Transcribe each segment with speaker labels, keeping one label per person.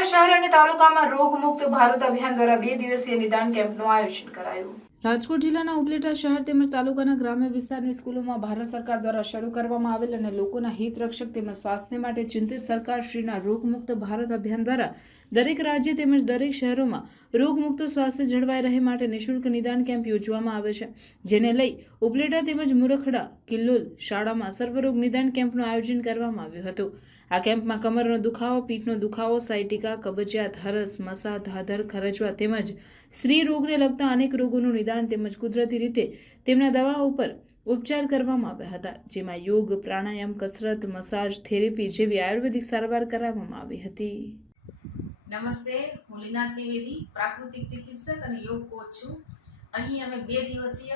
Speaker 1: ઉપલેટા શહેર અને તાલુકામાં રોગમુક્ત ભારત અભિયાન દ્વારા બે દિવસીય નિદાન કેમ્પનું આયોજન કરાયું. રાજકોટ જિલ્લાના ઉપલેટા શહેર તેમજ તાલુકાના ગ્રામ્ય વિસ્તારની સ્કૂલોમાં ભારત સરકાર દ્વારા શરૂ કરવામાં આવેલ અને લોકોના હિત રક્ષક તેમજ સ્વાસ્થ્ય માટે ચિંતિત સરકારશ્રીના રોગમુક્ત ભારત અભિયાન દ્વારા દરેક રાજ્ય તેમજ દરેક શહેરોમાં રોગમુક્ત સ્વાસ્થ્ય જળવાઈ રહે માટે નિઃશુલ્ક નિદાન કેમ્પ યોજવામાં આવે છે. જેને લઈ ઉપલેટા તેમજ મુરખડા, કિલ્લોલ શાળામાં સર્વરોગ નિદાન કેમ્પનું આયોજન કરવામાં આવ્યું હતું. આ કેમ્પમાં કમરનો દુખાવો, પીઠનો દુખાવો, સાયટિકા, કબજિયાત, હરસ મસા ધાધર ખરજવા તેમજ સ્ત્રી રોગને લગતા અનેક રોગોનું નિદાન તેમજ કુદરતી રીતે તેમના દવાઓ ઉપર ઉપચાર કરવામાં આવ્યા હતા, જેમાં યોગ, પ્રાણાયામ, કસરત, મસાજ, થેરેપી જેવી આયુર્વેદિક સારવાર કરાવવામાં આવી હતી.
Speaker 2: નમસ્તે, હું લીના ત્રિવેદી, પ્રાકૃતિક ચિકિત્સક અને યોગ કોચ છું. અહીં અમે બે દિવસીય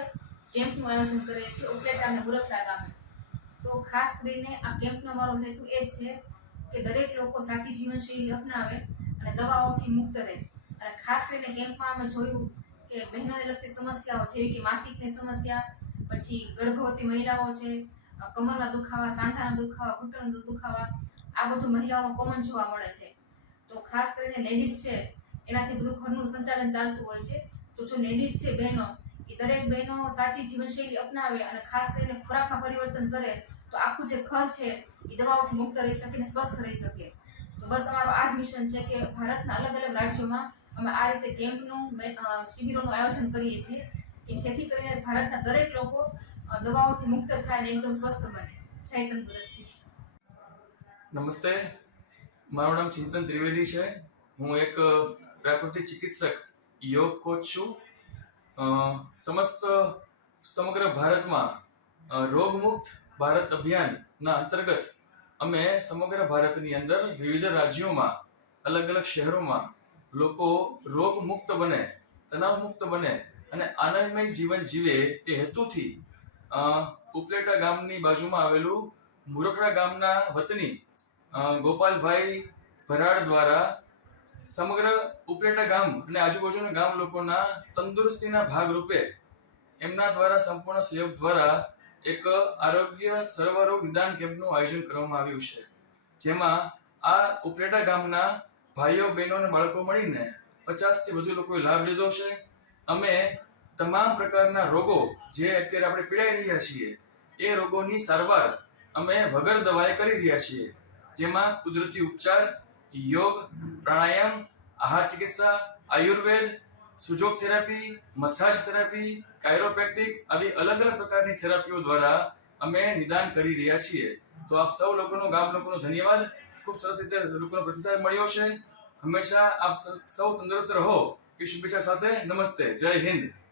Speaker 2: કેમ્પનું આયોજન કરીએ છીએ, ઉપલેટા અને મુરફડા ગામે. તો ખાસ કરીને આ કેમ્પનો અમારો હેતુ એ જ છે કે દરેક લોકો સાચી જીવનશૈલી અપનાવે અને દવાઓથી મુક્ત રહે. અને ખાસ કરીને કેમ્પમાં અમે જોયું કે બહેનોને લગતી સમસ્યાઓ જેવી કે માસિકની સમસ્યા, પછી ગર્ભવતી મહિલાઓ છે કમરના દુખાવા, સાંધાના દુખાવા ઘૂંટણના દુખાવા, આ બધું મહિલાઓમાં કોમન જોવા મળે છે. તો ખાસ કરીને લેડીઝ છે, એનાથી બધું ઘરનું સંચાલન ચાલતું હોય છે. તો જો લેડીઝ છે, બહેનો, એ દરેક બહેનો સાચી જીવનશૈલી અપનાવે અને ખાસ કરીને ખોરાકમાં પરિવર્તન કરે, તો આખું જે ઘર છે, એ દવાઓથી મુક્ત રહી શકે અને સ્વસ્થ રહી શકે. તો બસ અમારો આ જ મિશન છે કે ભારતના અલગ અલગ રાજ્યોમાં અમે આ રીતે કેમ્પનું શિબિરોનું આયોજન કરીએ છીએ કે જેથી કરીને ભારતના દરેક લોકો દવાઓથી મુક્ત થાય અને એકદમ સ્વસ્થ બને. જય તંદુરસ્તી.
Speaker 3: નમસ્તે. મારું નામ ચિંતન ત્રિવેદી છે. હું એક પ્રાકૃતિક ચિકિત્સક, યોગ કોચ છું. સમસ્ત, સમગ્ર ભારતમાં રોગમુક્ત ભારત અભિયાનના અંતર્ગત અમે સમગ્ર ભારતની અંદર વિવિધ રાજ્યોમાં અલગ અલગ શહેરોમાં લોકો રોગમુક્ત બને તણાવમુક્ત બને અને આનંદમય જીવન જીવે એ હેતુથી ઉપલેટા ગામની બાજુમાં આવેલું મુરખડા ગામના વતની ગોપાલભાઈ ભરાડ દ્વારા સમગ્ર ઉપલેટા ગામ અને આજુબાજુના ગામ લોકોના તંદુરસ્તીના ભાગરૂપે એમના દ્વારા સંપૂર્ણ સહયોગ દ્વારા એક આરોગ્ય સર્વરોગ નિદાન કેમ્પનું આયોજન કરવામાં આવ્યું છે. જેમાં આ ઉપલેટા ગામના ભાઈઓ, બહેનો અને બાળકો મળીને પચાસથી વધુ લોકોએ લાભ લીધો છે. અમે તમામ પ્રકારના રોગો જે અત્યારે આપણે પીડાઈ રહ્યા છીએ, એ રોગોની સારવાર અમે વગર દવાએ કરી રહ્યા છીએ. જેમાં કુદરતી ઉપચાર, યોગ, પ્રાણાયામ, આહાર ચિકિત્સા, Ayurveda, Sujok therapy, massage therapy chiropractic આવી અલગ અલગ પ્રકારની થેરાપીઓ દ્વારા અમે નિદાન કરી રહ્યા છીએ. તો આપ સૌ લોકોનો, ગામ લોકોનો ધન્યવાદ. ખૂબ સરસ રીતે લોકોનો પ્રતિસાદ મળ્યો છે. હંમેશા આપ સૌ તંદુરસ્ત રહો. એ શુભેચ્છા સાથે નમસ્તે. જય હિન્દ.